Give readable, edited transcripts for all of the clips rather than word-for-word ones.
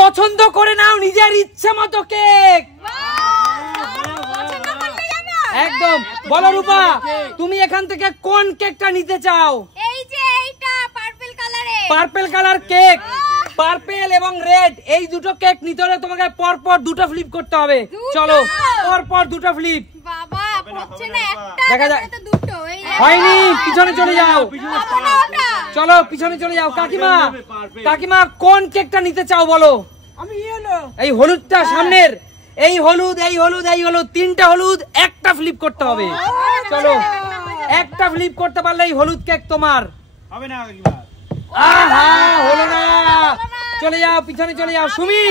পছন্দ করে নাও নিজের ইচ্ছে মতো কেক। একদম। বলো রূপা, তুমি এখান থেকে কোন কেকটা নিতে চাও? এই যে এইটা পার্পল কালারে। পার্পল কালার কেক, পার্পল এবং রেড, এই দুটো কেক নিতে হলে তোমাকে পরপর দুটো ফ্লিপ করতে হবে। চলো পরপর দুটো ফ্লিপ। বাবা হচ্ছে না, একটা দেখা যাক। তো দুটো। এই হয়নি, পিছনে চলে যাও। চলো পিছনে চলে যাও। কাকিমা, কাকিমা কোন কেকটা নিতে চাও বলো? আমি ইয়েলো। এই হলুদটা সামনের, এই হলুদ, এই হলুদ, এই হলুদ, তিনটা হলুদ, একটা ফ্লিপ করতে হবে। চলো একটা ফ্লিপ করতে পারলে এই হলুদ কেক তোমার হবে না কাকিমা। আহা হলো না, চলে যাও পিছনে চলে যাও। সুমি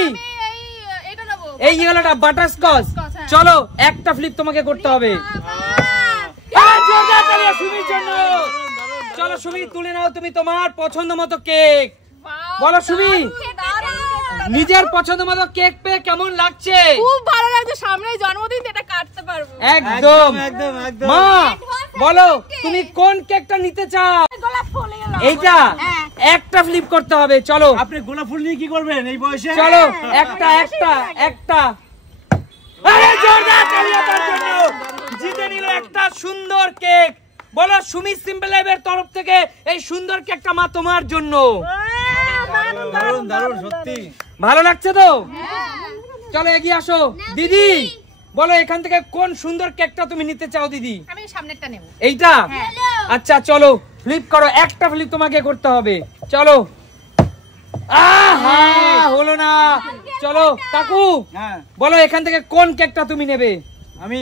এইটা দেব। এই ইয়েলোটা বাটারস্কচ, চলো একটা ফ্লিপ তোমাকে করতে হবে। জোরদার তালি সুমির জন্য। চলো সুমি তুলে নাও তুমি তোমার পছন্দ মতো কেক। বলো সুমি, নিজের পছন্দ মতো কেক পেয়ে কেমন লাগছে? খুব ভালো লাগছে, সামনেই জন্মদিন, এটা কাটতে পারবো। একদম একদম একদম। মা বলো তুমি কোন কেকটা নিতে চাও? গোলাপ ফুল এইটা একটা ফ্লিপ করতে হবে। চলো আপনি গোলাপ ফুল নিয়ে কি করবেন এই বয়সে? চলো একটা একটা একটা। আরে জোরদার তালি তার জন্য। জিতে নিল একটা সুন্দর কেক। বলো সুমি সিম্পল লাইফের তরফ থেকে এই সুন্দর কেকটা মা তোমার জন্য। দারুণ দারুণ সত্যি ভালো লাগছে তো? চলো এগিয়ে আসো। দিদি বলো এখান থেকে কোন সুন্দর কেকটা তুমি নিতে চাও দিদি? আমি সামনেরটা নেব। এইটা? আচ্ছা চলো ফ্লিপ করো, একটা ফ্লিপ তোমাকে করতে হবে। চলো। আহা হলো না। চলো কাকু হ্যাঁ বলো এখান থেকে কোন কেকটা তুমি নেবে? আমি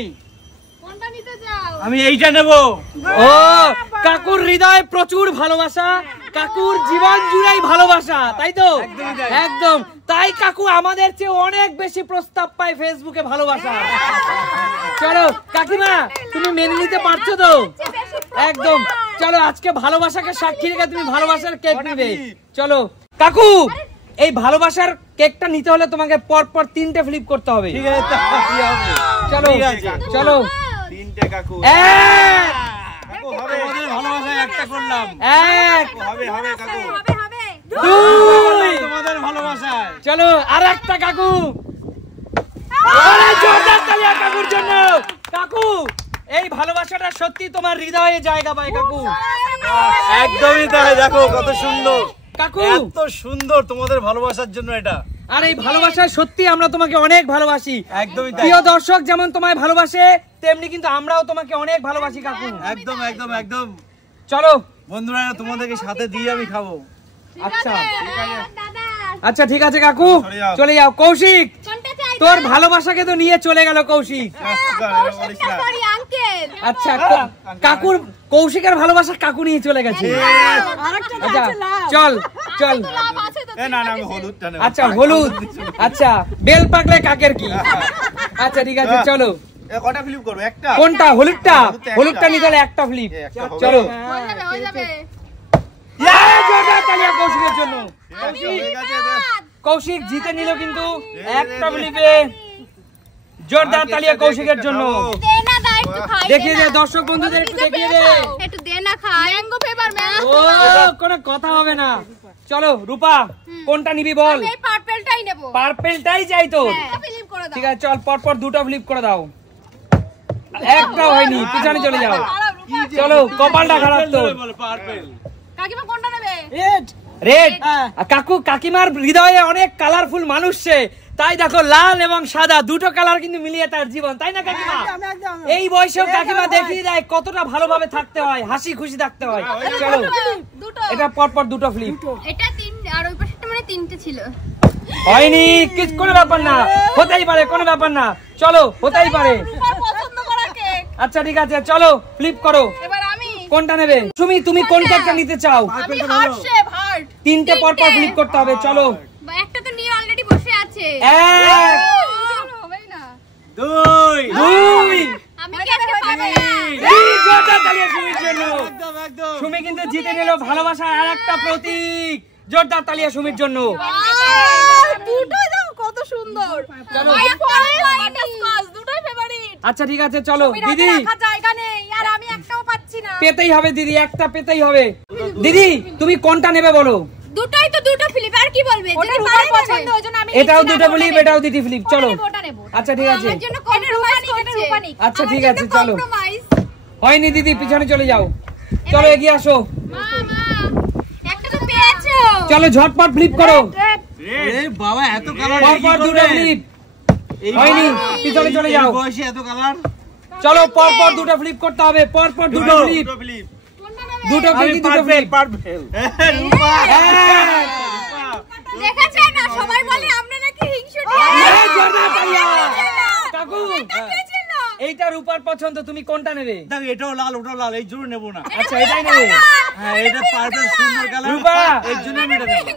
কোনটা নিতে চাও? আমি এইটা নেব। ও কাকুর হৃদয়ে প্রচুর ভালোবাসা, কাকুর জীবন জুড়েই ভালোবাসা, তাই তো? একদম। তাই কাকু আমাদের চেয়ে অনেক বেশি প্রস্তাব পায় ফেসবুকে ভালোবাসা। চলো কাকিমা তুমি মেনে নিতে পারছো তো? একদম। চলো আজকে ভালোবাসাকে সাক্ষী রেখে তুমি ভালোবাসার কেক নেবে। চলো কাকু এই ভালোবাসার কেকটা নিতে হলে তোমাকে পরপর তিনটে ফ্লিপ করতে হবে। ঠিক আছে কি হবে? চলো ঠিক আছে। চলো। তিনটে কাকু। এক কাকু হবে, আমাদের ভালোবাসায় একটা করলাম। এক হবে হবে কাকু। হবে হবে। দুই। তোমাদের ভালোবাসায়। চলো আর একটা কাকু। আরে জোরদার তালি কাকুর জন্য। কাকু এই ভালোবাসাটা সত্যি তোমার হৃদয়ে জায়গা পায় কাকু। একদমই তাই। দেখো কত সুন্দর কাকু, এত সুন্দর তোমাদের ভালোবাসার জন্য এটা। আর এই ভালোবাসা সত্যি আমরা তোমাকে অনেক ভালোবাসি। একদমই তাই। প্রিয় দর্শক যেমন তোমায় ভালোবাসে তেমনি কিন্তু আমরাও তোমাকে অনেক ভালোবাসি কাকু। একদম একদম একদম। চলো বন্ধুরা তোমাদেরকে সাথে দিয়ে আমি খাবো। আচ্ছা দাদা আচ্ছা ঠিক আছে কাকু চলে যাও। চলে যাও। কৌশিক কোনটা চাই? তোর ভালোবাসাকে তো নিয়ে চলে গেল কৌশিক। Sorry uncle. আচ্ছা কাকুর কৌশিকের ভালোবাসা কাকু নিয়ে চলে গেছে। আচ্ছা চল চল। লাভ আছে তো? না না আমি হলুদটা নেব। আচ্ছা হলুদ। আচ্ছা বেল পাকলে কাকের কি? আচ্ছা ঠিক আছে চলো। কটা ফ্লিপ করব? একটা। কোনটা? হলুদটা? হলুদটা নিতে হলে একটা ফ্লিপ। চলো হয়ে যাবে হয়ে যাবে। জোরদার তালি কৌশিকের জন্য। হয়ে গেছে। কৌশিক জিতে নিল কিন্তু একটা ফ্লিপে। জোরদার তালিয়া কৌশিকের জন্য। দে না দা একটু খাই। দেখিয়ে দে দর্শক বন্ধুদের একটু দেখিয়ে দে। একটু দে না খাই। ম্যাঙ্গো ফ্লেভার ও কোনো কথা হবে না। চলো রূপা কোনটা নিবি বল? আমি এই পার্পলটাই নেব। পার্পলটাই চাই তো? ফিলিপ করে দাও। ঠিক আছে চল পরপর দুটো ফ্লিপ করে দাও। একটাও হয়নি, পিছনে চলে যাও। চলো কপালটা খারাপ তো। পার্পল। কাকিমা কোনটা নেবে? রেড। কাকু কাকিমার হৃদয়ে অনেক কালারফুল মানুষ সে, তাই দেখো লাল এবং সাদা দুটো কালার কিন্তু মিলিয়ে তার জীবন, তাই না কাকিমা? এই বয়সেও কাকিমা দেখিয়ে দেয় কতটা ভালোভাবে থাকতে হয়, হাসি খুশি থাকতে হয়। চলো দুটো। এটা পরপর দুটো ফ্লিপ। এটা তিন আর ওই পাশেরটা মানে তিনটে ছিল। হয়নি, কিছু কোনো ব্যাপার না, হতেই পারে, কোনো ব্যাপার না। চলো হতেই পারে। রূপার পছন্দ করা কেক। আচ্ছা ঠিক আছে চলো ফ্লিপ করো। এবার আমি কোনটা নেবে? তুমি তুমি কোন কেকটা নিতে চাও? আমি হার্ট শেপ হার্ট। তিনটে পরপর ফ্লিপ করতে হবে। চলো একটা তো নিয়ে অলরেডি বসে আছে। এক হবেই না। দুই। দুই। আমি কি আজকে পাবো? এই জোরদার তালিয়া সুমির জন্য। একদম একদম। সুমি কিন্তু জিতে নিল ভালোবাসার আরেকটা প্রতীক। জোরদার তালিয়া সুমির জন্য। দুটো দাও কত সুন্দর। চলো। দুটোই ফেভারিট। আচ্ছা ঠিক আছে চলো দিদি। রাখার জায়গা নেই আর আমি একটাও পাচ্ছি না। পেতেই হবে দিদি, একটা পেতেই হবে। দিদি তুমি কোনটা নেবে বলো? দুটোই তো দুটো ফিলিপ আর কি বলবে? ওটা রূপার পছন্দ ওইজন্য আমি এটাও দুটো ফ্লিপ, এটাও দুটি ফ্লিপ। চলো ওটা নেব। আচ্ছা ঠিক আছে, আমার জন্য কম্প্রোমাইজ এটা রূপা নিক। আচ্ছা ঠিক আছে চলো। কম্প্রোমাইজ হয়নি দিদি, পিছনে চলে যাও, চলো এগিয়ে আসো, মা একটা তো পেয়েছো। চলো ঝটপট ফ্লিপ করো, এ বাবা এত কালার পরপর দুটো ফ্লিপ। হয়নি, পিছনে চলে যাও, বয়সে এত কালার। চলো পরপর দুটো ফ্লিপ করতে হবে, পরপর দুটো ফ্লিপ, দুটো ফ্লিপ, দুটো ফ্লিপ। রূপা দেখা যায় না সবাই বলে আমরা নাকি হিংসুটে। এই জোরদার তালিয়া। কাকু এইটা রূপার পছন্দ, তুমি কোনটা নেবে? দেখ এটাও লাল ওটাও লাল, এই জন্য নেবো না। আচ্ছা এটাই নেবে। হ্যাঁ এটা পার্পল সুন্দর কালার রূপা এই জন্য আমি এটা নেবো।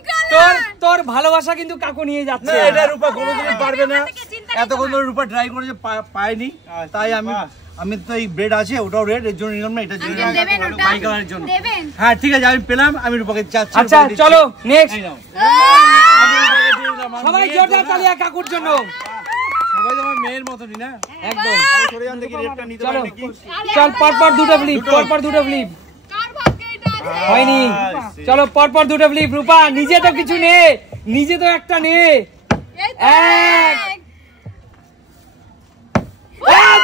তোর ভালোবাসা কিন্তু কাকু নিয়ে না যাচ্ছে। এটা রূপা কোনোদিনই পারবে না, এতক্ষণ ধরে রূপা ট্রাই করেছে পায়নি, তাই আমি তো এই ব্রেড আছে ওটাও রেড, এর জন্য নিলাম না, এটা জন্য দেবেন ওটা বাই কালারের জন্য। দেবেন। হ্যাঁ ঠিক আছে আমি পেলাম, আমি রূপাকে চাচ্ছি। আচ্ছা চলো নেক্সট, এই নাও। আমি রূপাকে দিয়ে দিলাম, আমি সবাই নিয়ে জোরদার নিলাম। তালিয়া কাকুর জন্য। সবাই তো আমার মেয়ের মতনই না। একদম সরে যান দেখি রেডটা নিতে চলো, পারি নাকি। চল পরপর দুটো ফ্লিপ, পরপর দুটো ফ্লিপ। কার ভাগ্যে এটা আছে? হয়নি, চলো পরপর দুটো ফ্লিপ। রূপা নিজে তো কিছু নে, নিজে তো একটা নে। এই তো এক।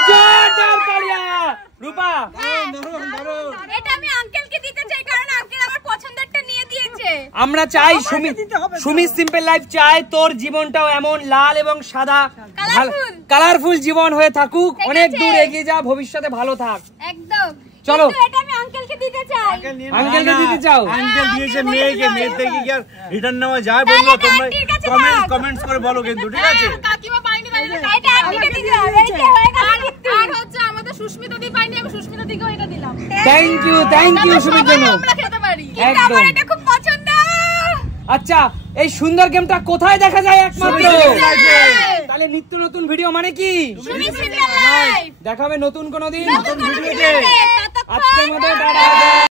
জোরদার তালিয়া রূপা। এটা আমি আঙ্কেলকে দিতে চাই কারণ আঙ্কেল আমার পছন্দেরটা নিয়ে দিয়েছে। আমরা চাই সুমি সিম্পল লাইফ চাই তোর জীবনটাও এমন লাল এবং সাদা কালারফুল জীবন হয়ে থাকুক, অনেক দূর এগিয়ে যা, ভবিষ্যতে ভালো থাক। একদম। চলো। কিন্তু এটা আমি আঙ্কেলকে দিতে চাই। আঙ্কেলকে দিতে চাও? আঙ্কেল দিয়েছে মেয়েকে, মেয়ের থেকে কি আর রিটার্ন নেওয়া যায় বললো? তোমরা আন্টির কাছে থাক। কমেন্টস করে বলো কিন্তু, ঠিক আছে? কাকিমা পাইনি এটা আন্টিকে দিতে হবে। এই যে হয়ে গেল। আর হচ্ছে আমাদের সুস্মিতা দি পাইনি, আমি সুস্মিতা দিকেও এটা দিলাম। থ্যাংক ইউ সুমির জন্য। আমরা খেতে পারি। কিন্তু একদম। আমার এটা খুব পছন্দ। আচ্ছা এই সুন্দর গেমটা কোথায় দেখা যায় একমাত্র? সুমি সিম্পল। তাহলে নিত্য নতুন ভিডিও মানে কি? Sumi simple life. দেখা হবে নতুন কোনো দিন নতুন ভিডিওতে। আজকের মতো টাটা।